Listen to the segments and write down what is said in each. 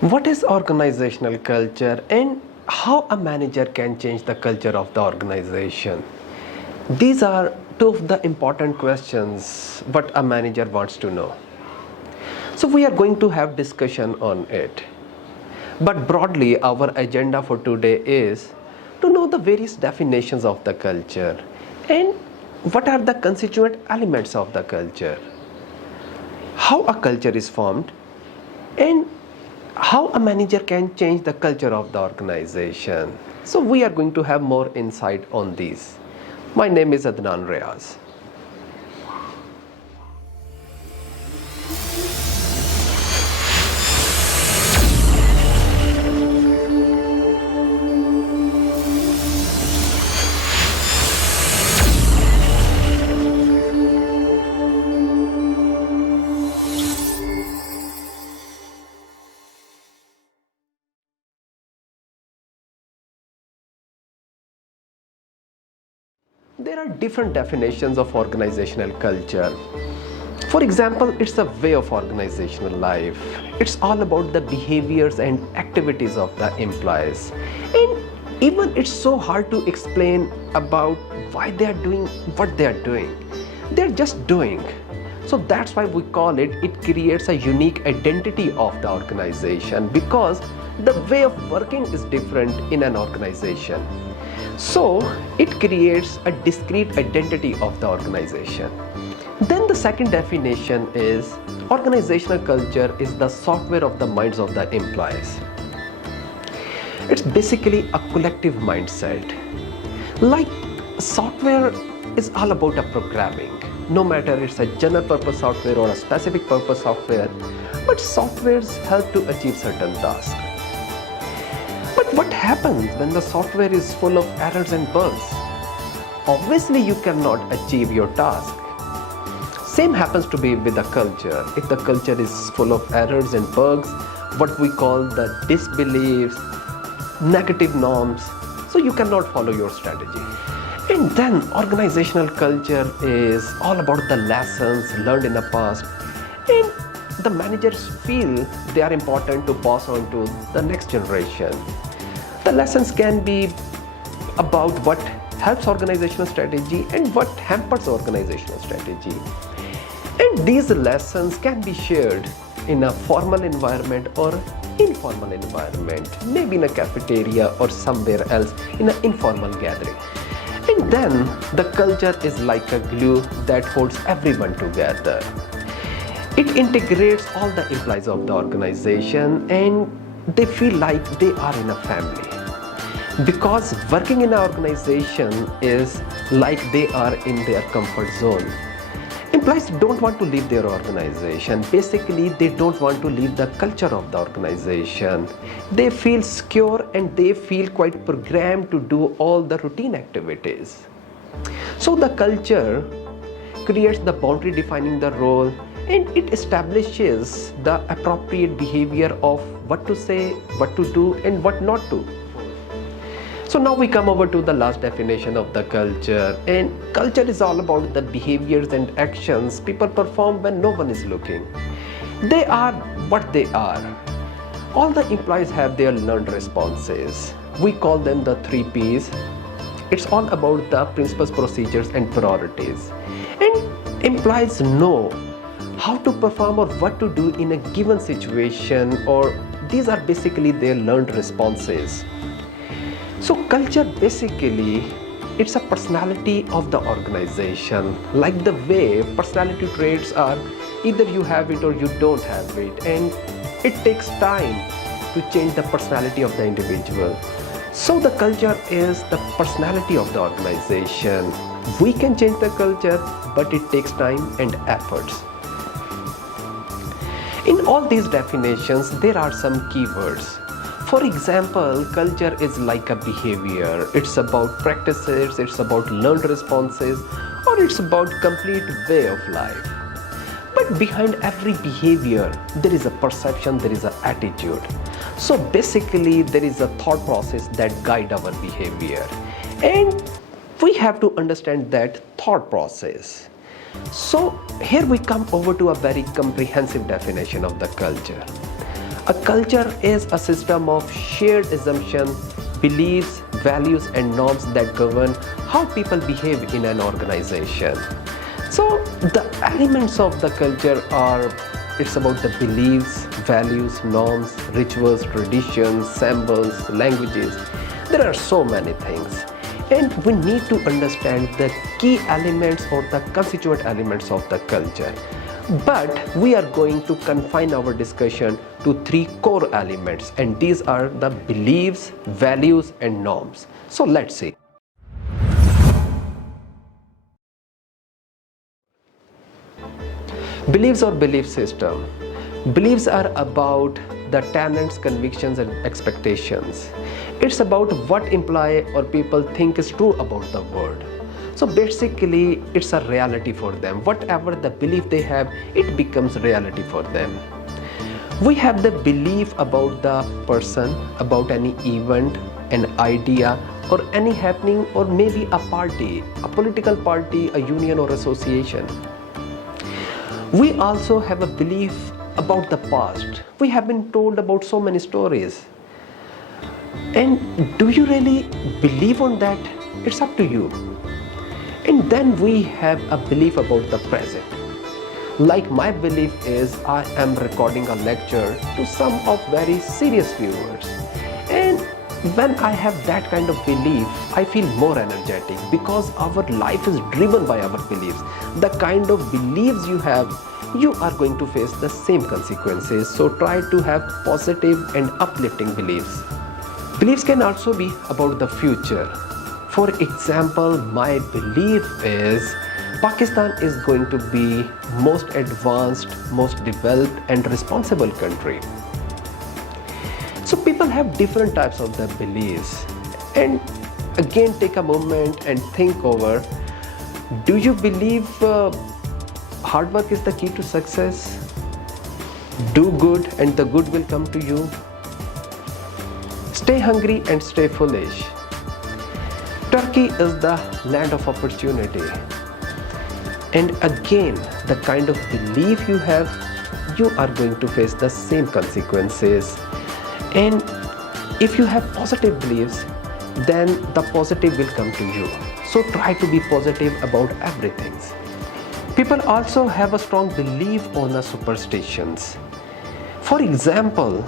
What is organizational culture and how a manager can change the culture of the organization? These are two of the important questions what a manager wants to know. So we are going to have discussion on it. But broadly, our agenda for today is to know the various definitions of the culture and what are the constituent elements of the culture, how a culture is formed, and how a manager can change the culture of the organization. So we are going to have more insight on these. My name is Adnan Reyaz. There are different definitions of organizational culture. For example, it's a way of organizational life. It's all about the behaviors and activities of the employees. And even it's so hard to explain about why they are doing what they are doing. They're just doing. So that's why we call it creates a unique identity of the organization because the way of working is different in an organization. So it creates a discrete identity of the organization. Then the second definition is organizational culture is the software of the minds of the employees. It's basically a collective mindset. Like software is all about a programming. No matter it's a general purpose software or a specific purpose software, but softwares help to achieve certain tasks. But what happens when the software is full of errors and bugs? Obviously, you cannot achieve your task. Same happens to be with the culture. If the culture is full of errors and bugs, what we call the disbeliefs, negative norms, so you cannot follow your strategy. And then organizational culture is all about the lessons learned in the past, and the managers feel they are important to pass on to the next generation. The lessons can be about what helps organizational strategy and what hampers organizational strategy. And these lessons can be shared in a formal environment or informal environment, maybe in a cafeteria or somewhere else in an informal gathering. And then the culture is like a glue that holds everyone together. It integrates all the employees of the organization and they feel like they are in a family. Because working in an organization is like they are in their comfort zone. Employees don't want to leave their organization. Basically, they don't want to leave the culture of the organization. They feel secure and they feel quite programmed to do all the routine activities. So the culture creates the boundary defining the role and it establishes the appropriate behavior of what to say, what to do and what not to. So now we come over to the last definition of the culture, and culture is all about the behaviors and actions people perform when no one is looking. They are what they are. All the employees have their learned responses. We call them the 3 Ps. It's all about the principles, procedures and priorities. And employees know how to perform or what to do in a given situation, or these are basically their learned responses. So culture basically, it's a personality of the organization, like the way personality traits are either you have it or you don't have it, and it takes time to change the personality of the individual. So the culture is the personality of the organization. We can change the culture, but it takes time and efforts. In all these definitions, there are some keywords. For example, culture is like a behavior. It's about practices, it's about learned responses, or it's about complete way of life. But behind every behavior, there is a perception, there is an attitude. So basically, there is a thought process that guides our behavior. And we have to understand that thought process. So here we come over to a very comprehensive definition of the culture. A culture is a system of shared assumptions, beliefs, values, and norms that govern how people behave in an organization. So the elements of the culture are, it's about the beliefs, values, norms, rituals, traditions, symbols, languages. There are so many things. And we need to understand the key elements or the constituent elements of the culture. But we are going to confine our discussion to three core elements, and these are the beliefs, values, and norms. So let's see. Beliefs or belief system. Beliefs are about the tenets, convictions, and expectations. It's about what imply or people think is true about the world. So basically, it's a reality for them. Whatever the belief they have, it becomes reality for them. We have the belief about the person, about any event, an idea, or any happening, or maybe a party, a political party, a union, or association. We also have a belief about the past. We have been told about so many stories. And do you really believe on that? It's up to you. And then we have a belief about the present. Like my belief is I am recording a lecture to some of very serious viewers. And when I have that kind of belief, I feel more energetic because our life is driven by our beliefs. The kind of beliefs you have, you are going to face the same consequences. So try to have positive and uplifting beliefs. Beliefs can also be about the future. For example, my belief is Pakistan is going to be most advanced, most developed and responsible country. So people have different types of their beliefs. And again, take a moment and think over, do you believe hard work is the key to success? Do good and the good will come to you. Stay hungry and stay foolish. Turkey is the land of opportunity. And again, the kind of belief you have, you are going to face the same consequences. And if you have positive beliefs, then the positive will come to you. So try to be positive about everything. People also have a strong belief on the superstitions. For example,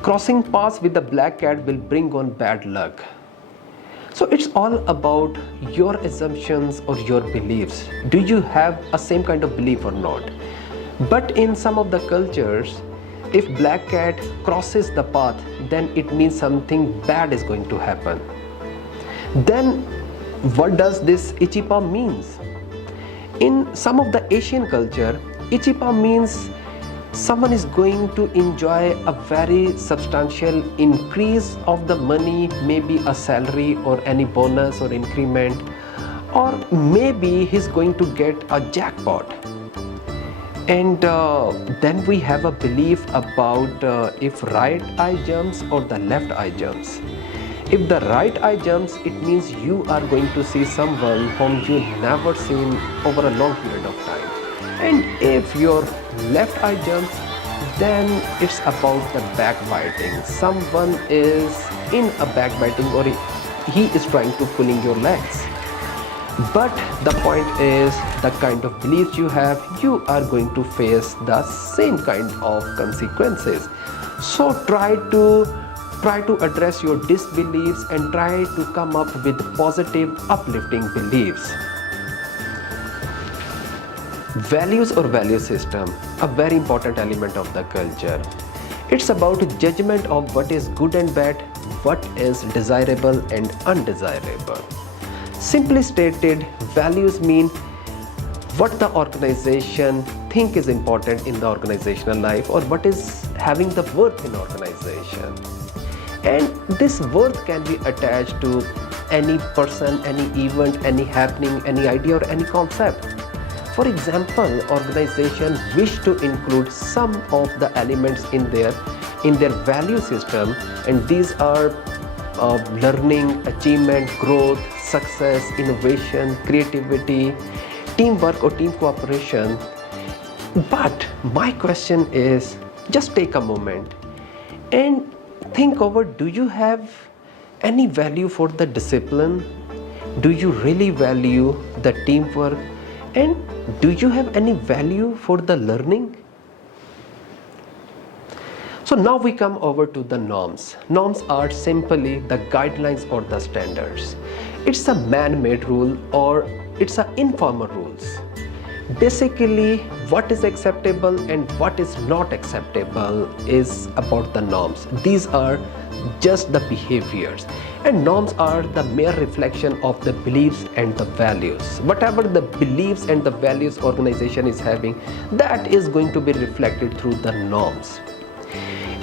crossing paths with a black cat will bring on bad luck. So it's all about your assumptions or your beliefs. Do you have a same kind of belief or not? But in some of the cultures, if black cat crosses the path, then it means something bad is going to happen. Then what does this Ichipa means? In some of the Asian culture, Ichipa means someone is going to enjoy a very substantial increase of the money, maybe a salary or any bonus or increment, or maybe he's going to get a jackpot. And then we have a belief about if right eye jumps or the left eye jumps. If the right eye jumps, it means you are going to see someone whom you never seen over a long period of time. And if your left eye jumps, then it's about the backbiting. Someone is in a backbiting or he is trying to pulling your legs. But the point is, the kind of beliefs you have, you are going to face the same kind of consequences. So try to address your disbeliefs and try to come up with positive, uplifting beliefs. Values or value system, a very important element of the culture. It's about judgment of what is good and bad, what is desirable and undesirable. Simply stated, values mean what the organization think is important in the organizational life or what is having the worth in organization. And this worth can be attached to any person, any event, any happening, any idea or any concept. For example, organizations wish to include some of the elements in their value system, and these are learning, achievement, growth, success, innovation, creativity, teamwork or team cooperation. But my question is, just take a moment. And think over, do you have any value for the discipline? Do you really value the teamwork? And do you have any value for the learning? So now we come over to the norms. Norms are simply the guidelines or the standards. It's a man-made rule or it's an informal rules. Basically, what is acceptable and what is not acceptable is about the norms. These are just the behaviors, and norms are the mere reflection of the beliefs and the values. Whatever the beliefs and the values organization is having, that is going to be reflected through the norms.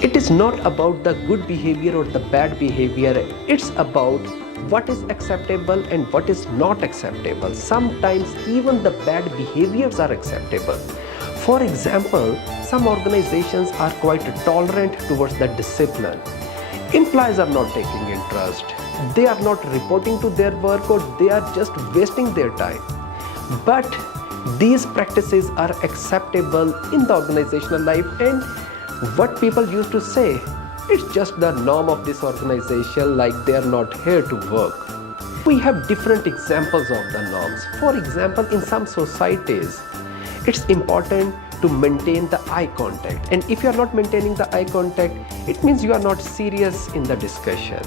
It is not about the good behavior or the bad behavior. It's about what is acceptable and what is not acceptable. Sometimes even the bad behaviors are acceptable. For example, some organizations are quite tolerant towards the discipline. Employees are not taking interest. They are not reporting to their work, or they are just wasting their time. But these practices are acceptable in the organizational life, and what people used to say, it's just the norm of this organization, like they are not here to work. We have different examples of the norms. For example, in some societies, it's important to maintain the eye contact, and if you are not maintaining the eye contact, it means you are not serious in the discussion.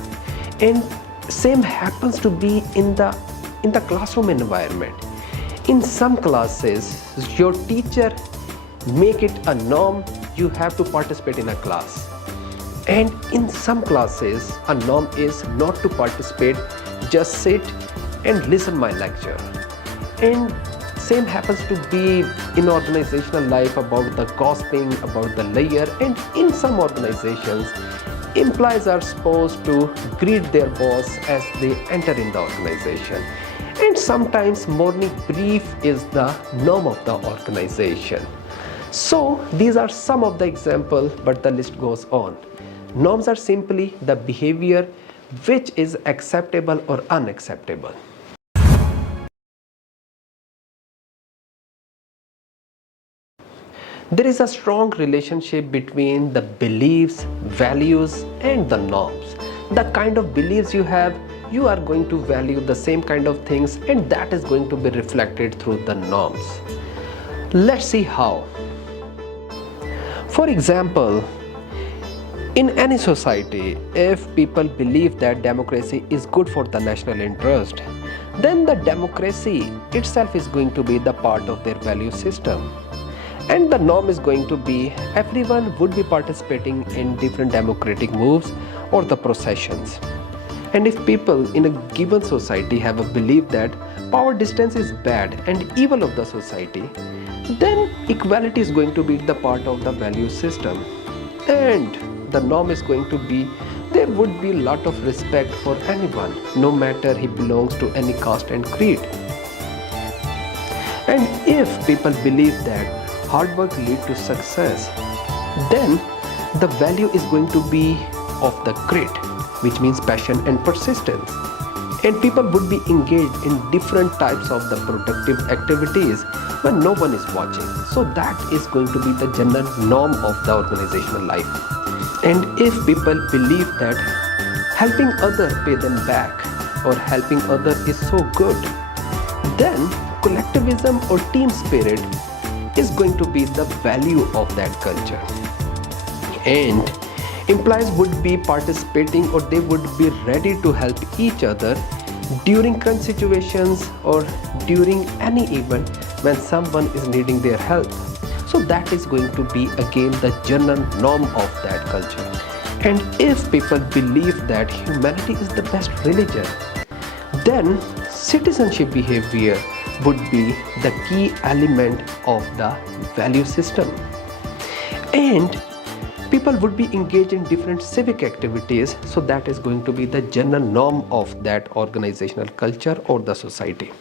And same happens to be in the classroom environment. In some classes, your teacher make it a norm you have to participate in a class, and in some classes a norm is not to participate, just sit and listen my lecture. And same happens to be in organizational life about the gossiping, about the layer. And in some organizations, employees are supposed to greet their boss as they enter in the organization, and sometimes morning brief is the norm of the organization. So these are some of the examples, but the list goes on. Norms are simply the behavior which is acceptable or unacceptable. There is a strong relationship between the beliefs, values, and the norms. The kind of beliefs you have, you are going to value the same kind of things, and that is going to be reflected through the norms. Let's see how. For example, in any society, if people believe that democracy is good for the national interest, then the democracy itself is going to be the part of their value system. And the norm is going to be everyone would be participating in different democratic moves or the processions. And if people in a given society have a belief that power distance is bad and evil of the society, then equality is going to be the part of the value system. And the norm is going to be there would be a lot of respect for anyone, no matter he belongs to any caste and creed. And if people believe that hard work leads to success, then the value is going to be of the grit, which means passion and persistence. And people would be engaged in different types of the productive activities when no one is watching. So that is going to be the general norm of the organizational life. And if people believe that helping others pay them back or helping others is so good, then collectivism or team spirit is going to be the value of that culture. And employees would be participating, or they would be ready to help each other during crunch situations or during any event when someone is needing their help. So that is going to be again the general norm of that culture. And if people believe that humanity is the best religion, then citizenship behavior would be the key element of the value system. And people would be engaged in different civic activities, so that is going to be the general norm of that organizational culture or the society.